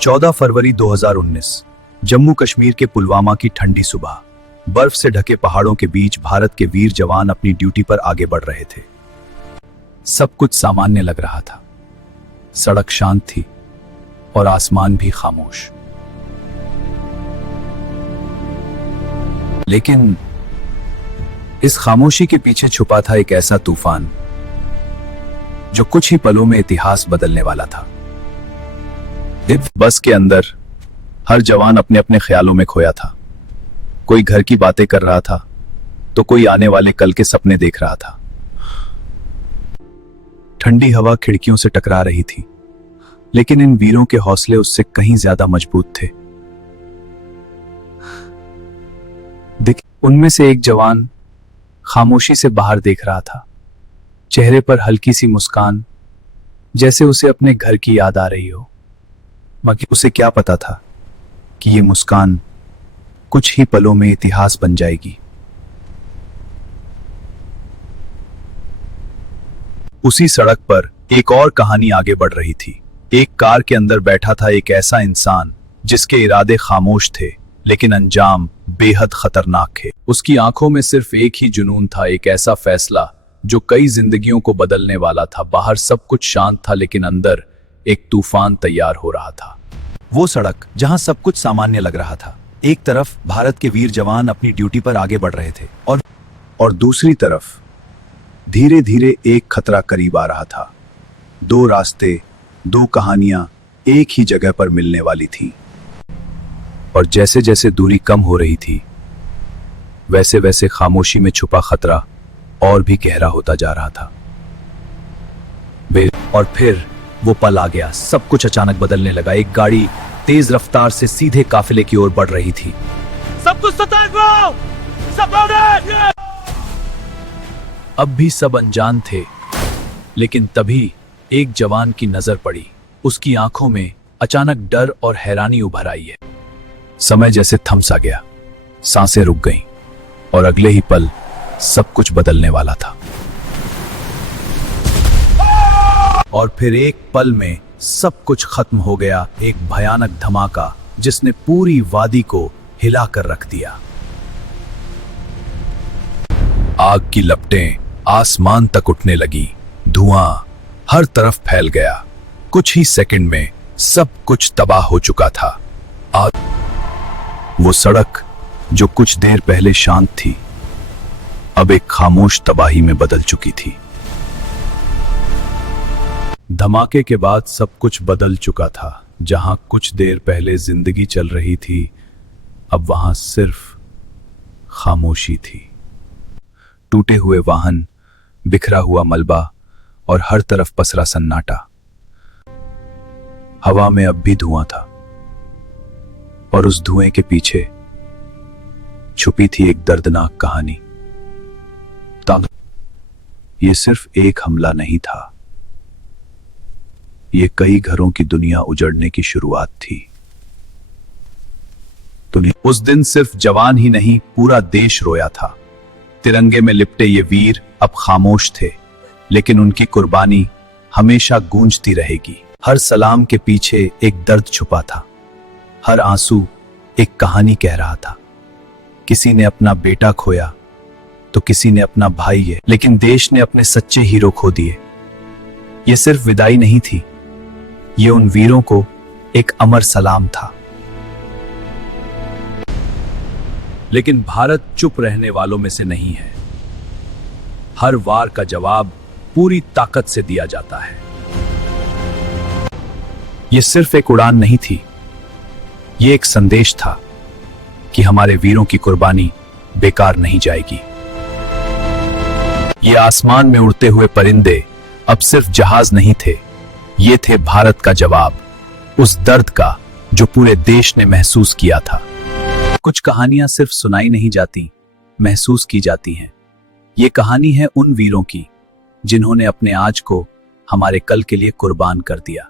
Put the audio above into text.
14 फरवरी 2019 जम्मू कश्मीर के पुलवामा की ठंडी सुबह। बर्फ से ढके पहाड़ों के बीच भारत के वीर जवान अपनी ड्यूटी पर आगे बढ़ रहे थे। सब कुछ सामान्य लग रहा था। सड़क शांत थी और आसमान भी खामोश। लेकिन इस खामोशी के पीछे छुपा था एक ऐसा तूफान जो कुछ ही पलों में इतिहास बदलने वाला था। बस के अंदर हर जवान अपने अपने ख्यालों में खोया था। कोई घर की बातें कर रहा था तो कोई आने वाले कल के सपने देख रहा था। ठंडी हवा खिड़कियों से टकरा रही थी, लेकिन इन वीरों के हौसले उससे कहीं ज्यादा मजबूत थे। उनमें से एक जवान खामोशी से बाहर देख रहा था, चेहरे पर हल्की सी मुस्कान, जैसे उसे अपने घर की याद आ रही हो। मगर उसे क्या पता था कि ये मुस्कान कुछ ही पलों में इतिहास बन जाएगी। उसी सड़क पर एक और कहानी आगे बढ़ रही थी। एक कार के अंदर बैठा था एक ऐसा इंसान जिसके इरादे खामोश थे, लेकिन अंजाम बेहद खतरनाक थे। उसकी आंखों में सिर्फ एक ही जुनून था, एक ऐसा फैसला जो कई जिंदगियों को बदलने वाला था। बाहर सब कुछ शांत था, लेकिन अंदर एक तूफान तैयार हो रहा था। वो सड़क जहां सब कुछ सामान्य लग रहा था, एक तरफ भारत के वीर जवान अपनी ड्यूटी पर आगे बढ़ रहे थे और दूसरी तरफ धीरे धीरे एक खतरा करीब आ रहा था। दो रास्ते, दो कहानियां एक ही जगह पर मिलने वाली थी। और जैसे जैसे दूरी कम हो रही थी, वैसे वैसे खामोशी में छुपा खतरा और भी गहरा होता जा रहा था। और फिर वो पल आ गया। सब कुछ अचानक बदलने लगा। एक गाड़ी तेज रफ्तार से सीधे काफिले की ओर बढ़ रही थी। सब कुछ सतर्क रहो, सब लोग। अब भी सब अनजान थे, लेकिन तभी एक जवान की नजर पड़ी। उसकी आंखों में अचानक डर और हैरानी उभर आई है। समय जैसे थम सा गया, सांसें रुक गईं और अगले ही पल सब कुछ बदलने वाला था। और फिर एक पल में सब कुछ खत्म हो गया। एक भयानक धमाका जिसने पूरी वादी को हिलाकर रख दिया। आग की लपटें आसमान तक उठने लगी, धुआं हर तरफ फैल गया। कुछ ही सेकंड में सब कुछ तबाह हो चुका था। वो सड़क जो कुछ देर पहले शांत थी, अब एक खामोश तबाही में बदल चुकी थी। धमाके के बाद सब कुछ बदल चुका था। जहां कुछ देर पहले जिंदगी चल रही थी, अब वहां सिर्फ खामोशी थी। टूटे हुए वाहन, बिखरा हुआ मलबा और हर तरफ पसरा सन्नाटा। हवा में अब भी धुआं था और उस धुएं के पीछे छुपी थी एक दर्दनाक कहानी। ये सिर्फ एक हमला नहीं था, ये कई घरों की दुनिया उजड़ने की शुरुआत थी। उस दिन सिर्फ जवान ही नहीं, पूरा देश रोया था। तिरंगे में लिपटे ये वीर अब खामोश थे, लेकिन उनकी कुर्बानी हमेशा गूंजती रहेगी। हर सलाम के पीछे एक दर्द छुपा था, हर आंसू एक कहानी कह रहा था। किसी ने अपना बेटा खोया तो किसी ने अपना भाई है, लेकिन देश ने अपने सच्चे हीरो खो दिए। ये सिर्फ विदाई नहीं थी, ये उन वीरों को एक अमर सलाम था। लेकिन भारत चुप रहने वालों में से नहीं है। हर वार का जवाब पूरी ताकत से दिया जाता है। यह सिर्फ एक उड़ान नहीं थी, यह एक संदेश था कि हमारे वीरों की कुर्बानी बेकार नहीं जाएगी। ये आसमान में उड़ते हुए परिंदे अब सिर्फ जहाज नहीं थे, ये थे भारत का जवाब, उस दर्द का जो पूरे देश ने महसूस किया था। कुछ कहानियां सिर्फ सुनाई नहीं जाती, महसूस की जाती हैं। ये कहानी है उन वीरों की जिन्होंने अपने आज को हमारे कल के लिए कुर्बान कर दिया।